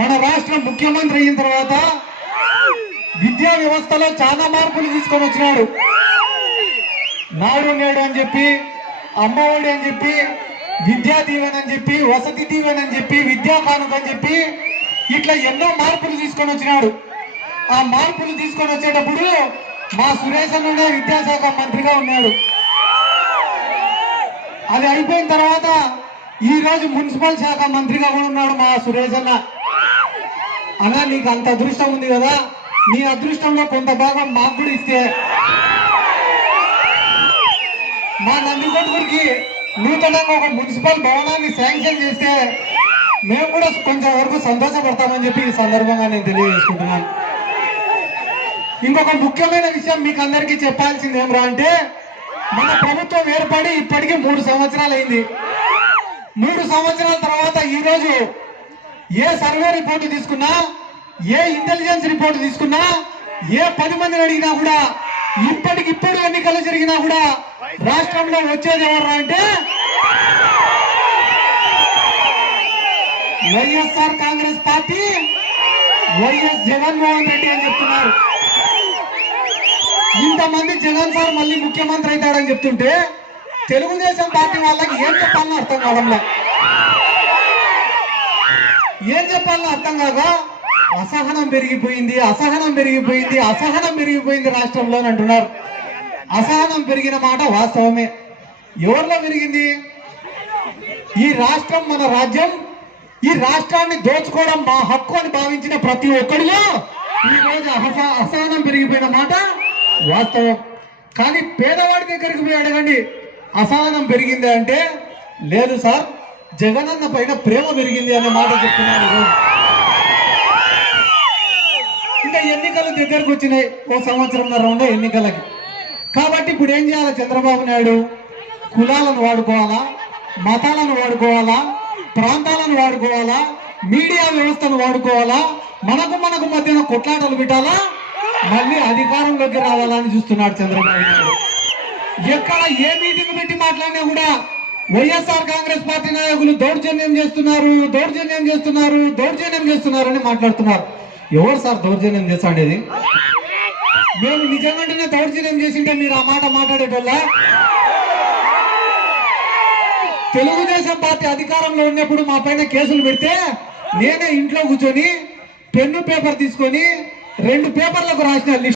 మన రాష్ట్ర ముఖ్యమంత్రి అయిన తర్వాత విద్యా వ్యవస్థలో చాలా మార్పులు తీసుకొని వచ్చినాడు. నాడు నేడు అని చెప్పి, అమ్మఒడి అని చెప్పి, విద్యా దీవెన అని చెప్పి, వసతి దీవెన అని చెప్పి, విద్యా కానుక అని చెప్పి ఇట్లా ఎన్నో మార్పులు తీసుకొని వచ్చినాడు. ఆ మార్పులు తీసుకొని వచ్చేటప్పుడు మా సురేష్ అన్న విద్యాశాఖ మంత్రిగా ఉన్నాడు. అది అయిపోయిన తర్వాత ఈ రోజు మున్సిపల్ శాఖ మంత్రిగా కూడా ఉన్నాడు మా సురేష్ అన్న. అన్న నీకు అంత అదృష్టం ఉంది కదా, నీ అదృష్టంలో కొంత భాగం మాకు కూడా ఇస్తే మా నందికొట్కూరుకి నూతనంగా ఒక మున్సిపల్ భవనాన్ని శాంక్షన్ చేస్తే మేము కూడా కొంచెం వరకు సంతోషపడతామని చెప్పి ఈ సందర్భంగా నేను తెలియజేసుకుంటున్నాను. ఇంకొక ముఖ్యమైన విషయం మీకు అందరికీ చెప్పాల్సింది ఏమరా అంటే, మన ప్రభుత్వం ఏర్పడి ఇప్పటికీ 3 సంవత్సరాలు అయింది. 3 సంవత్సరాల తర్వాత ఈ రోజు ఏ సర్వే రిపోర్టు తీసుకున్నా, ఏ ఇంటెలిజెన్స్ రిపోర్టు తీసుకున్నా, ఏ 10 మందిని అడిగినా కూడా ఇప్పటికిప్పుడు ఎన్నికలు జరిగినా కూడా రాష్ట్రంలో వచ్చేది ఎవరు అంటే వైఎస్ఆర్ కాంగ్రెస్ పార్టీ, వైఎస్ జగన్మోహన్ రెడ్డి అని చెప్తున్నారు. ఇంతమంది జగన్ సార్ మళ్ళీ ముఖ్యమంత్రి అవుతాడని చెప్తుంటే తెలుగుదేశం పార్టీ వాళ్ళకి ఏం చెప్పాలని అర్థం కావడంలా. ఏం చెప్పాలని అర్థం కాక అసహనం పెరిగిపోయింది, అసహనం పెరిగిపోయింది, అసహనం పెరిగిపోయింది రాష్ట్రంలో అని అంటున్నారు. అసహనం పెరిగిన మాట వాస్తవమే. ఎవరిలో పెరిగింది? ఈ రాష్ట్రం మన రాజ్యం, ఈ రాష్ట్రాన్ని దోచుకోవడం మా హక్కు అని భావించిన ప్రతి ఒక్కరిలో ఈ రోజు అసహనం పెరిగిపోయిన మాట వాస్తవం. కానీ పేదవాడి దగ్గరికి పోయి అడగండి, అసహనం పెరిగింది అంటే లేదు సార్, జగనన్న పైన ప్రేమ పెరిగింది అనే మాట చెప్తున్నాను. ఇంకా ఎన్నికలు దగ్గరకు వచ్చినాయి, 1 సంవత్సరంన్నర ఉండే ఎన్నికలకి. కాబట్టి ఇప్పుడు ఏం చేయాలి చంద్రబాబు నాయుడు? కులాలను వాడుకోవాలా, మతాలను వాడుకోవాలా, ప్రాంతాలను వాడుకోవాలా, మీడియా వ్యవస్థను వాడుకోవాలా, మనకు మధ్యన కొట్లాటలు పెట్టాలా, మళ్ళీ అధికారంలోకి రావాలని చూస్తున్నాడు చంద్రబాబు నాయుడు. ఎక్కడ ఏ మీటింగ్ పెట్టి మాట్లాడినా కూడా వైఎస్ఆర్ కాంగ్రెస్ పార్టీ నాయకులు దౌర్జన్యం చేస్తున్నారు అని మాట్లాడుతున్నారు. ఎవరు సార్ దౌర్జన్యం చేస్తాడేది? మేము నిజంగానే దౌర్జన్యం చేసింటే మీరు ఆ మాట మాట్లాడేటోళ్ళ? తెలుగుదేశం పార్టీ అధికారంలో ఉన్నప్పుడు మా పైన కేసులు పెడితే నేనే ఇంట్లో కూర్చొని పెన్ను పేపర్ తీసుకొని 2 పేపర్లకు రాసిన లిస్ట్